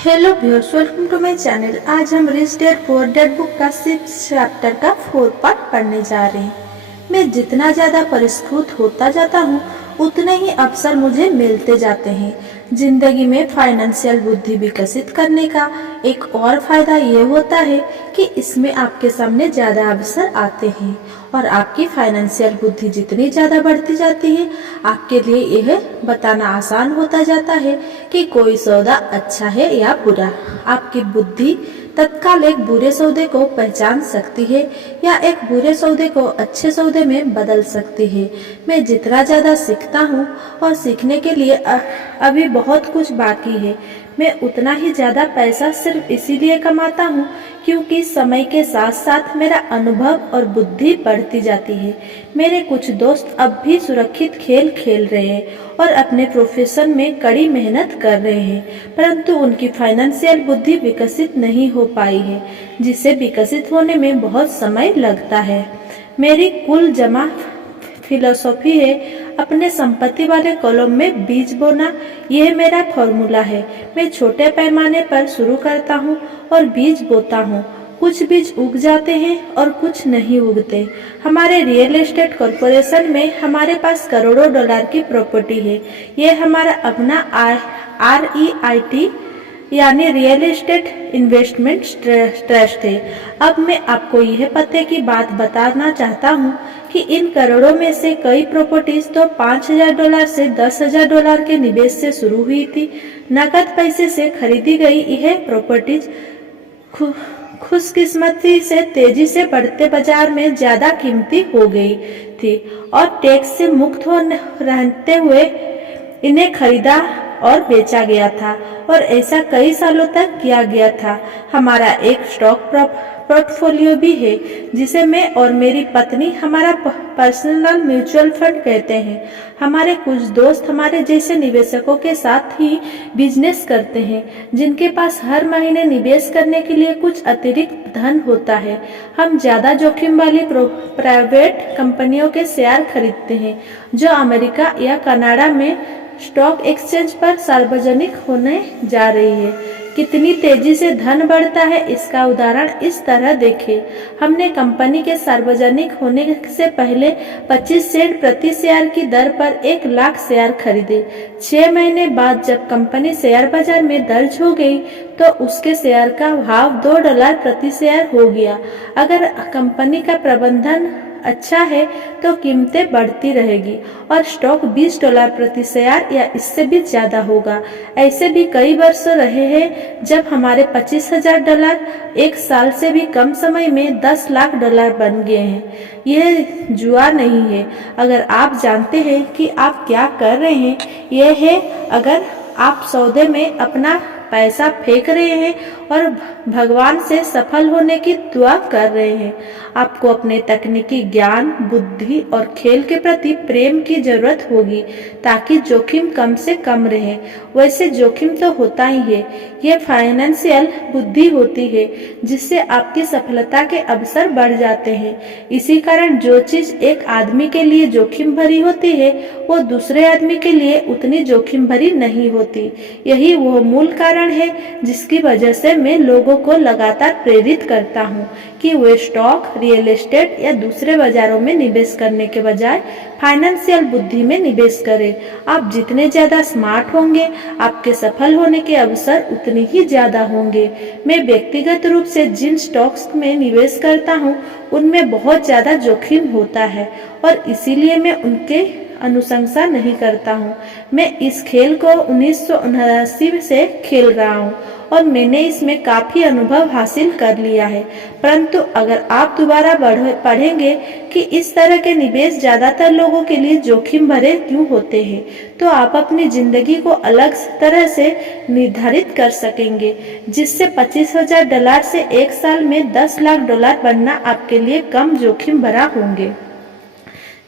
Hello viewers, welcome to my channel. आज हम Rich Dad Poor Dad book का 6 chapter का 4 पार्ट पढ़ने जा रहे हैं। मैं जितना ज़्यादा परिष्कृत होता जाता हूँ उतने ही अवसर मुझे मिलते जाते हैं। जिंदगी में फाइनेंशियल बुद्धि विकसित करने का एक और फायदा ये होता है कि इसमें आपके सामने ज़्यादा अवसर आते हैं और आपकी फाइनेंशियल बुद्धि जितनी ज़्यादा बढ़ती जाती है आपके लिए यह बताना आसान होता जाता है कि कोई सौदा अच्छा है या बुरा। आपकी बुद्धि तत्काल एक बुरे सौदे को पहचान सकती है या एक बुरे सौदे को अच्छे सौदे में बदल सकती है। मैं जितना ज़्यादा सीखता हूँ और सीखने के लिए अभी बहुत कुछ बाकी है, मैं उतना ही ज़्यादा पैसा सिर्फ इसीलिए कमाता हूँ क्योंकि समय के साथ साथ मेरा अनुभव और बुद्धि बढ़ती जाती है। मेरे कुछ दोस्त अब भी सुरक्षित खेल खेल रहे हैं और अपने प्रोफेशन में कड़ी मेहनत कर रहे हैं, परंतु उनकी फाइनेंशियल बुद्धि विकसित नहीं हो पाई है, जिसे विकसित होने में बहुत समय लगता है। मेरी कुल जमा फिलॉसफी है अपने संपत्ति वाले कॉलम में बीज बोना। यह मेरा फॉर्मूला है। मैं छोटे पैमाने पर शुरू करता हूँ और बीज बोता हूँ। कुछ बीज उग जाते हैं और कुछ नहीं उगते। हमारे रियल एस्टेट कॉरपोरेशन में हमारे पास करोड़ों डॉलर की प्रॉपर्टी है। यह हमारा अपना REIT यानी रियल एस्टेट इन्वेस्टमेंट ट्रस्ट है। अब मैं आपको यह पते की बात बताना चाहता हूँ कि इन करोड़ों में से कई प्रॉपर्टीज तो $5,000 से $10,000 के निवेश से शुरू हुई थी। नकद पैसे से खरीदी गई यह प्रॉपर्टीज खुशकिस्मती से तेजी से बढ़ते बाजार में ज्यादा कीमती हो गई थी और टैक्स से मुक्त रहते हुए इन्हें खरीदा और बेचा गया था और ऐसा कई सालों तक किया गया था। हमारा एक स्टॉक पोर्टफोलियो भी है जिसे मैं और मेरी पत्नी हमारा पर्सनल म्यूचुअल फंड कहते हैं। हमारे कुछ दोस्त हमारे जैसे निवेशकों के साथ ही बिजनेस करते हैं जिनके पास हर महीने निवेश करने के लिए कुछ अतिरिक्त धन होता है। हम ज्यादा जोखिम वाली प्राइवेट कंपनियों के शेयर खरीदते हैं जो अमेरिका या कनाडा में स्टॉक एक्सचेंज पर सार्वजनिक होने जा रही है। कितनी तेजी से धन बढ़ता है इसका उदाहरण इस तरह देखें। हमने कंपनी के सार्वजनिक होने से पहले 25 सेंट प्रति शेयर की दर पर 1 लाख शेयर खरीदे। 6 महीने बाद जब कंपनी शेयर बाजार में दर्ज हो गई तो उसके शेयर का भाव $2 प्रति शेयर हो गया। अगर कंपनी का प्रबंधन अच्छा है तो कीमतें बढ़ती रहेगी और स्टॉक $20 प्रति शेयर या इससे भी ज्यादा होगा। ऐसे भी कई वर्ष रहे हैं जब हमारे $25,000 एक साल से भी कम समय में $10 लाख बन गए हैं। यह जुआ नहीं है अगर आप जानते हैं कि आप क्या कर रहे हैं। यह है अगर आप सौदे में अपना पैसा फेंक रहे हैं और भगवान से सफल होने की दुआ कर रहे हैं। आपको अपने तकनीकी ज्ञान, बुद्धि और खेल के प्रति प्रेम की जरूरत होगी ताकि जोखिम कम से कम रहे। वैसे जोखिम तो होता ही है, यह फाइनेंशियल बुद्धि होती है जिससे आपकी सफलता के अवसर बढ़ जाते हैं। इसी कारण जो चीज एक आदमी के लिए जोखिम भरी होती है वो दूसरे आदमी के लिए उतनी जोखिम भरी नहीं होती। यही वो मूल कारण है जिसकी वजह से मैं लोगों को लगातार प्रेरित करता हूँ कि वे स्टॉक, रियल एस्टेट या दूसरे बाजारों में निवेश करने के बजाय फाइनेंशियल बुद्धि में निवेश करें। आप जितने ज्यादा स्मार्ट होंगे आपके सफल होने के अवसर उतने ही ज्यादा होंगे। मैं व्यक्तिगत रूप से जिन स्टॉक्स में निवेश करता हूँ उनमें बहुत ज्यादा जोखिम होता है और इसीलिए मैं उनके अनुशंसा नहीं करता हूँ। मैं इस खेल को 1979 से खेल रहा हूँ और मैंने इसमें काफी अनुभव हासिल कर लिया है। परंतु अगर आप दोबारा पढ़ेंगे कि इस तरह के निवेश ज्यादातर लोगों के लिए जोखिम भरे क्यों होते हैं तो आप अपनी जिंदगी को अलग तरह से निर्धारित कर सकेंगे जिससे $25,000 से एक साल में $10 लाख बनना आपके लिए कम जोखिम भरा होंगे।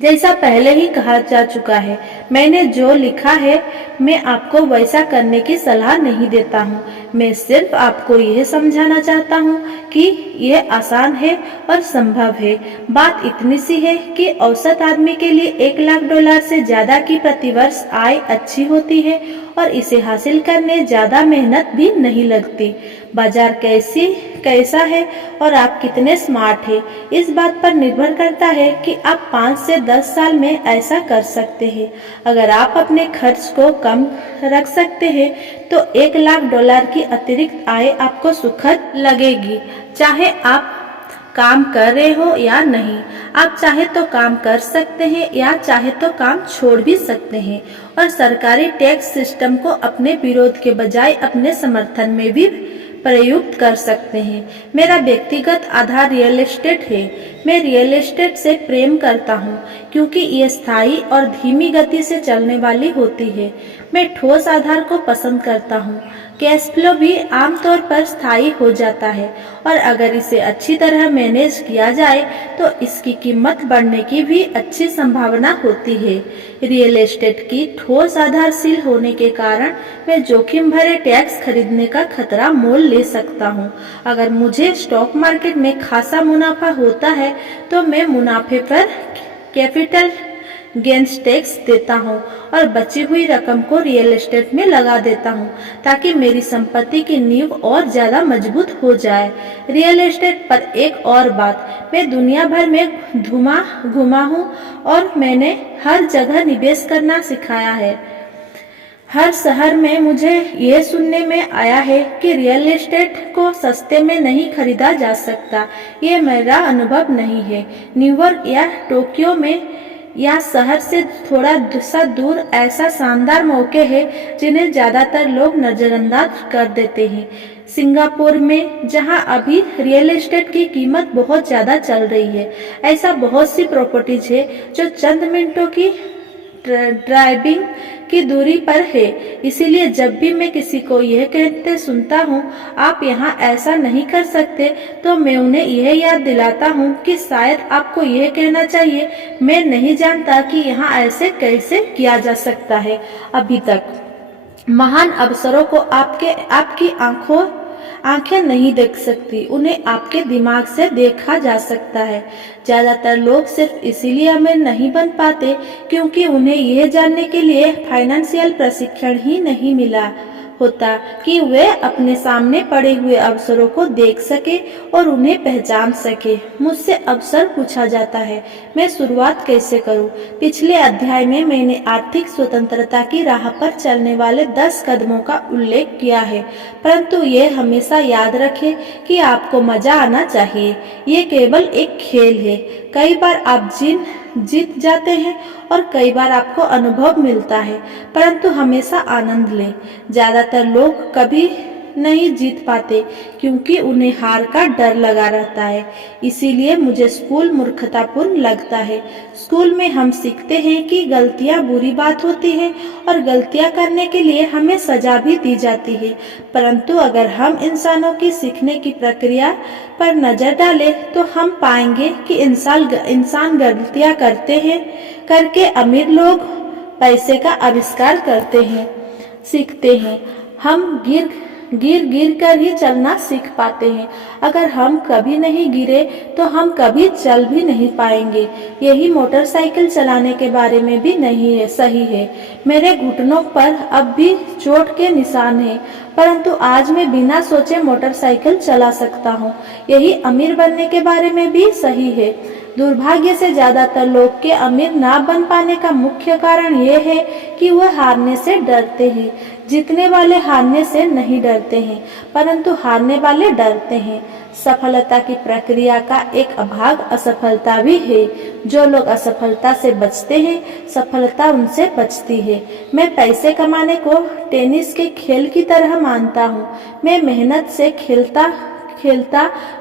जैसा पहले ही कहा जा चुका है, मैंने जो लिखा है मैं आपको वैसा करने की सलाह नहीं देता हूँ। मैं सिर्फ आपको यह समझाना चाहता हूँ कि यह आसान है और संभव है। बात इतनी सी है कि औसत आदमी के लिए $1 लाख से ज्यादा की प्रतिवर्ष आय अच्छी होती है और इसे हासिल करने ज़्यादा मेहनत भी नहीं लगती। बाजार कैसा है और आप कितने स्मार्ट हैं, इस बात पर निर्भर करता है कि आप 5 से 10 साल में ऐसा कर सकते हैं। अगर आप अपने खर्च को कम रख सकते हैं तो $1 लाख की अतिरिक्त आय आपको सुखद लगेगी, चाहे आप काम कर रहे हो या नहीं। आप चाहे तो काम कर सकते हैं या चाहे तो काम छोड़ भी सकते हैं और सरकारी टैक्स सिस्टम को अपने विरोध के बजाय अपने समर्थन में भी प्रयुक्त कर सकते हैं। मेरा व्यक्तिगत आधार रियल एस्टेट है। मैं रियल एस्टेट से प्रेम करता हूँ क्योंकि ये स्थायी और धीमी गति से चलने वाली होती है। मैं ठोस आधार को पसंद करता हूँ। कैश फ्लो भी आमतौर पर स्थायी हो जाता है और अगर इसे अच्छी तरह मैनेज किया जाए तो इसकी कीमत बढ़ने की भी अच्छी संभावना होती है। रियल एस्टेट की ठोस आधारशील होने के कारण मैं जोखिम भरे टैक्स खरीदने का खतरा मोल ले सकता हूँ। अगर मुझे स्टॉक मार्केट में खासा मुनाफा होता है तो मैं मुनाफे पर कैपिटल गेन्स टैक्स देता हूँ और बची हुई रकम को रियल एस्टेट में लगा देता हूँ ताकि मेरी संपत्ति की नींव और ज्यादा मजबूत हो जाए। रियल एस्टेट पर एक और बात, मैं दुनिया भर में घुमा हूँ और मैंने हर जगह निवेश करना सिखाया है। हर शहर में मुझे यह सुनने में आया है कि रियल एस्टेट को सस्ते में नहीं खरीदा जा सकता। ये मेरा अनुभव नहीं है। न्यूयॉर्क या टोक्यो में या शहर से थोड़ा सा दूर ऐसा शानदार मौके हैं जिन्हें ज्यादातर लोग नजरअंदाज कर देते हैं। सिंगापुर में जहां अभी रियल एस्टेट की कीमत बहुत ज्यादा चल रही है, ऐसा बहुत सी प्रॉपर्टीज है जो चंद मिनटों की ड्राइविंग की दूरी पर है। इसीलिए जब भी मैं किसी को यह कहते सुनता हूँ आप यहाँ ऐसा नहीं कर सकते तो मैं उन्हें यह याद दिलाता हूँ कि शायद आपको यह कहना चाहिए, मैं नहीं जानता कि यहाँ ऐसे कैसे किया जा सकता है। अभी तक महान अवसरों को आपकी आंखें नहीं देख सकती, उन्हें आपके दिमाग से देखा जा सकता है। ज्यादातर लोग सिर्फ इसीलिए अमीर नहीं बन पाते क्योंकि उन्हें यह जानने के लिए फाइनेंशियल प्रशिक्षण ही नहीं मिला होता कि वे अपने सामने पड़े हुए अवसरों को देख सके और उन्हें पहचान सके। मुझसे अवसर पूछा जाता है, मैं शुरुआत कैसे करूं? पिछले अध्याय में मैंने आर्थिक स्वतंत्रता की राह पर चलने वाले 10 कदमों का उल्लेख किया है, परंतु ये हमेशा याद रखें कि आपको मजा आना चाहिए। ये केवल एक खेल है। कई बार आप जीत जाते हैं और कई बार आपको अनुभव मिलता है, परंतु हमेशा आनंद लें। ज्यादातर लोग कभी नहीं जीत पाते क्योंकि उन्हें हार का डर लगा रहता है। इसीलिए मुझे स्कूल मूर्खतापूर्ण लगता है। स्कूल में हम सीखते हैं कि गलतियां बुरी बात होती है और गलतियां करने के लिए हमें सजा भी दी जाती है, परंतु अगर हम इंसानों की सीखने की प्रक्रिया पर नजर डालें तो हम पाएंगे कि इंसान गलतियां करके अमीर लोग पैसे का आविष्कार करते हैं, सीखते हैं। हम गिर कर ही चलना सीख पाते हैं। अगर हम कभी नहीं गिरे तो हम कभी चल भी नहीं पाएंगे। यही मोटरसाइकिल चलाने के बारे में भी नहीं है, सही है। मेरे घुटनों पर अब भी चोट के निशान हैं, परंतु आज मैं बिना सोचे मोटरसाइकिल चला सकता हूँ। यही अमीर बनने के बारे में भी सही है। दुर्भाग्य से ज्यादातर लोग के अमीर ना बन पाने का मुख्य कारण ये है कि वह हारने से डरते हैं। जीतने वाले हारने से नहीं डरते हैं, परंतु हारने वाले डरते हैं। सफलता की प्रक्रिया का एक भाग असफलता भी है। जो लोग असफलता से बचते हैं, सफलता उनसे बचती है। मैं पैसे कमाने को टेनिस के खेल की तरह मानता हूँ। मैं मेहनत से खेलता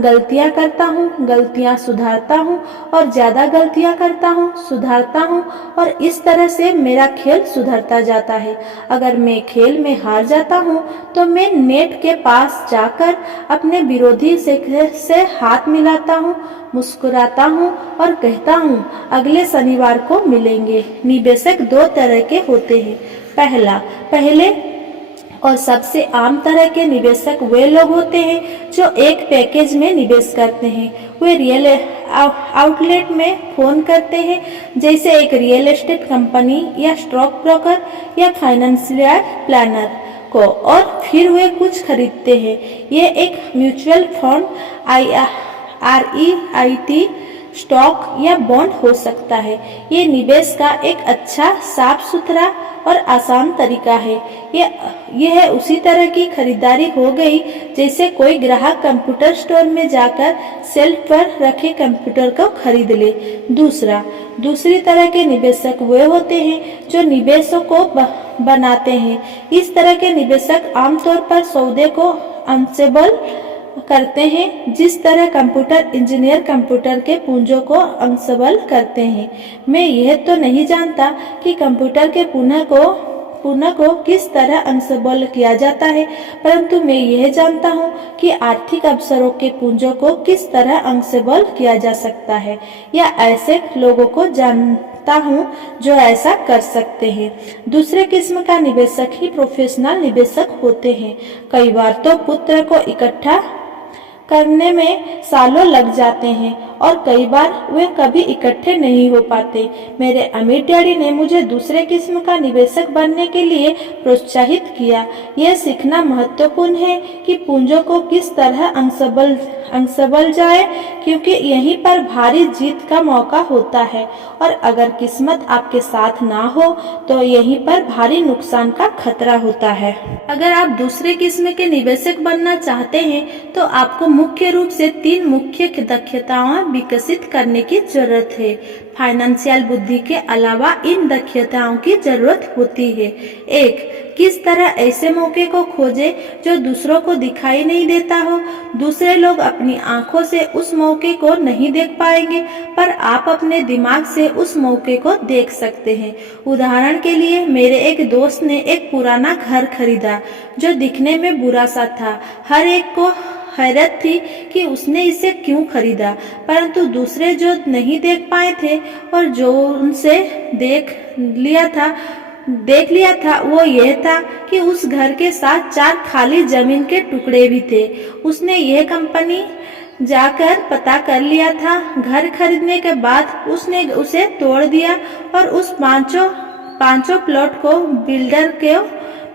गलतियां करता हूँ, गलतियां सुधारता हूँ और ज्यादा गलतियां करता हूँ, सुधारता हूँ और इस तरह से मेरा खेल सुधरता जाता है। अगर मैं खेल में हार जाता हूँ तो मैं नेट के पास जाकर अपने विरोधी से हाथ मिलाता हूँ, मुस्कुराता हूँ और कहता हूँ अगले शनिवार को मिलेंगे। निवेशक 2 तरह के होते हैं। पहले और सबसे आम तरह के निवेशक वे लोग होते हैं जो एक पैकेज में निवेश करते हैं। वे रियल आउटलेट में फोन करते हैं, जैसे एक रियल एस्टेट कंपनी या स्टॉक ब्रोकर या फाइनेंशियल प्लानर को, और फिर वे कुछ खरीदते हैं। ये एक म्यूचुअल फंड, REIT, स्टॉक या बॉन्ड हो सकता है। ये निवेश का एक अच्छा, साफ सुथरा और आसान तरीका है। यह उसी तरह की खरीदारी हो गई जैसे कोई ग्राहक कंप्यूटर स्टोर में जाकर शेल्फ पर रखे कंप्यूटर को खरीद ले। दूसरी तरह के निवेशक वे होते हैं जो निवेशों को बनाते हैं। इस तरह के निवेशक आमतौर पर सौदे को अनसेबल करते हैं, जिस तरह कंप्यूटर इंजीनियर कंप्यूटर के पुंजों को अनसेबल करते हैं। मैं यह तो नहीं जानता कि कंप्यूटर के पुनः को किस तरह अनसेबल किया जाता है, परंतु मैं यह जानता हूँ कि आर्थिक अवसरों के पुंजों को किस तरह अनसेबल किया जा सकता है, या ऐसे लोगों को जानता हूँ जो ऐसा कर सकते हैं। दूसरे किस्म का निवेशक ही प्रोफेशनल निवेशक होते हैं। कई बार तो पुत्र को इकट्ठा करने में सालों लग जाते हैं और कई बार वे कभी इकट्ठे नहीं हो पाते। मेरे अमीर डैडी ने मुझे दूसरे किस्म का निवेशक बनने के लिए प्रोत्साहित किया। यह सीखना महत्वपूर्ण है कि पूंजों को किस तरह अंशबल जाए, क्योंकि यहीं पर भारी जीत का मौका होता है, और अगर किस्मत आपके साथ ना हो तो यहीं पर भारी नुकसान का खतरा होता है। अगर आप दूसरे किस्म के निवेशक बनना चाहते हैं तो आपको मुख्य रूप से 3 मुख्य दक्षताएं विकसित करने की जरूरत है। फाइनेंशियल बुद्धि के अलावा इन दक्षताओं की जरूरत होती है। 1. किस तरह ऐसे मौके को खोजे जो दूसरों को दिखाई नहीं देता हो। दूसरे लोग अपनी आंखों से उस मौके को नहीं देख पाएंगे, पर आप अपने दिमाग से उस मौके को देख सकते हैं। उदाहरण के लिए, मेरे एक दोस्त ने एक पुराना घर खरीदा जो दिखने में बुरा सा था। हर एक को हैरत थी कि उसने इसे क्यों खरीदा, परंतु दूसरे जो नहीं देख पाए थे और जो उनसे देख लिया था वो यह था कि उस घर के साथ 4 खाली जमीन के टुकड़े भी थे। उसने यह कंपनी जाकर पता कर लिया था। घर खरीदने के बाद उसने उसे तोड़ दिया और उस पांचों प्लॉट को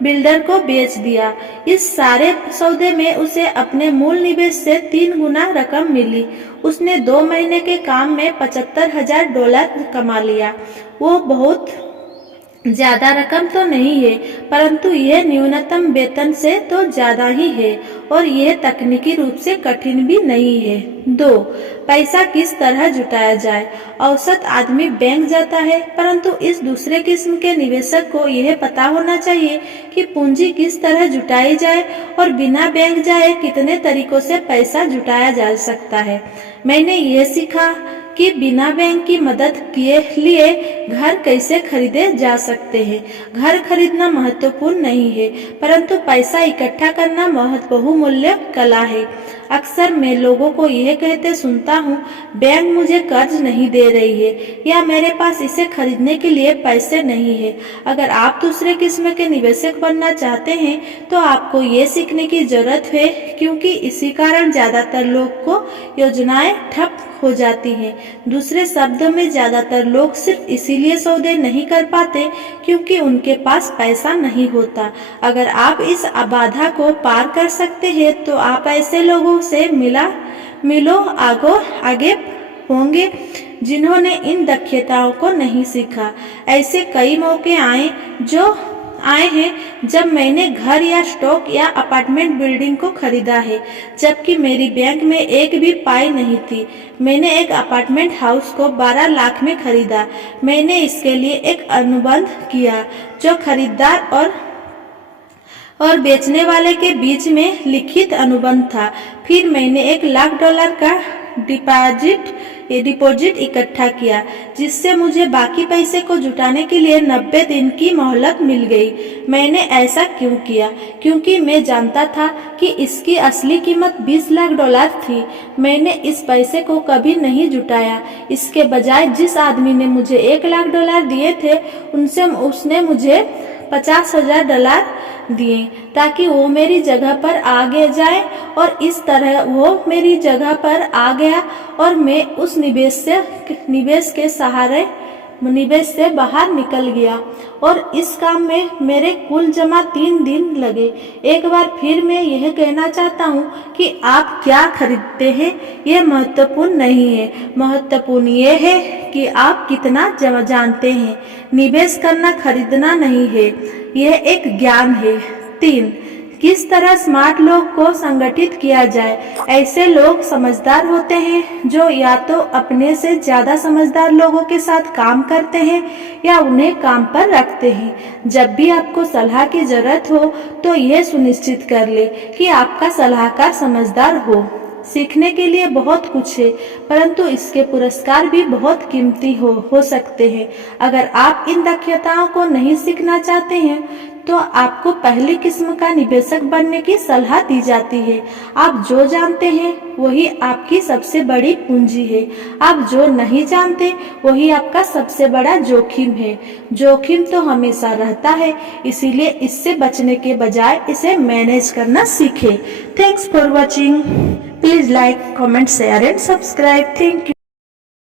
बिल्डर को बेच दिया। इस सारे सौदे में उसे अपने मूल निवेश से 3 गुना रकम मिली। उसने 2 महीने के काम में $75,000 कमा लिया। वो बहुत ज्यादा रकम तो नहीं है, परंतु यह न्यूनतम वेतन से तो ज्यादा ही है, और यह तकनीकी रूप से कठिन भी नहीं है। 2. पैसा किस तरह जुटाया जाए। औसत आदमी बैंक जाता है, परंतु इस दूसरे किस्म के निवेशक को यह पता होना चाहिए कि पूंजी किस तरह जुटाई जाए और बिना बैंक जाए कितने तरीकों से पैसा जुटाया जा सकता है। मैंने यह सीखा कि बिना बैंक की मदद के लिए घर कैसे खरीदे जा सकते हैं। घर खरीदना महत्वपूर्ण नहीं है, परंतु पैसा इकट्ठा करना बहुमूल्य कला है। अक्सर मैं लोगों को यह कहते सुनता हूँ, बैंक मुझे कर्ज नहीं दे रही है, या मेरे पास इसे खरीदने के लिए पैसे नहीं है। अगर आप दूसरे किस्म के निवेशक बनना चाहते हैं तो आपको ये सीखने की जरूरत है, क्योंकि इसी कारण ज्यादातर लोग को योजनाएं ठप हो जाती हैं। दूसरे शब्दों में, ज्यादातर लोग सिर्फ इसीलिए सौदे नहीं कर पाते क्योंकि उनके पास पैसा नहीं होता। अगर आप इस बाधा को पार कर सकते हैं तो आप ऐसे लोगों से मिलो आगे होंगे जिन्होंने इन दक्षताओं को नहीं सीखा। ऐसे कई मौके आए हैं जब मैंने घर या स्टॉक या अपार्टमेंट बिल्डिंग को खरीदा है, जबकि मेरी बैंक में एक भी पाई नहीं थी। मैंने एक अपार्टमेंट हाउस को 12 लाख में खरीदा। मैंने इसके लिए एक अनुबंध किया जो खरीदार और बेचने वाले के बीच में लिखित अनुबंध था। फिर मैंने $1 लाख का डिपॉजिट इकट्ठा किया, जिससे मुझे बाकी पैसे को जुटाने के लिए 90 दिन की मोहलत मिल गई। मैंने ऐसा क्यों किया? क्योंकि मैं जानता था कि इसकी असली कीमत $20 लाख थी। मैंने इस पैसे को कभी नहीं जुटाया। इसके बजाय जिस आदमी ने मुझे $1 लाख दिए थे, उसने मुझे $50,000 दिए ताकि वो मेरी जगह पर आगे जाए, और इस तरह वो मेरी जगह पर आ गया और मैं उस निवेश से बाहर निकल गया। और इस काम में मेरे कुल जमा 3 दिन लगे। एक बार फिर मैं यह कहना चाहता हूँ कि आप क्या खरीदते हैं ये महत्वपूर्ण नहीं है, महत्वपूर्ण ये है कि आप कितना जानते हैं। निवेश करना खरीदना नहीं है, यह एक ज्ञान है। 3. किस तरह स्मार्ट लोग को संगठित किया जाए। ऐसे लोग समझदार होते हैं जो या तो अपने से ज्यादा समझदार लोगों के साथ काम करते हैं या उन्हें काम पर रखते हैं। जब भी आपको सलाह की जरूरत हो तो यह सुनिश्चित कर ले कि आपका सलाहकार समझदार हो। सीखने के लिए बहुत कुछ है, परंतु इसके पुरस्कार भी बहुत कीमती हो सकते हैं। अगर आप इन दक्षताओं को नहीं सीखना चाहते हैं तो आपको पहली किस्म का निवेशक बनने की सलाह दी जाती है। आप जो जानते हैं वही आपकी सबसे बड़ी पूंजी है। आप जो नहीं जानते वही आपका सबसे बड़ा जोखिम है। जोखिम तो हमेशा रहता है, इसीलिए इससे बचने के बजाय इसे मैनेज करना सीखें। Thanks for watching. Please like, comment, share and subscribe. Thank you.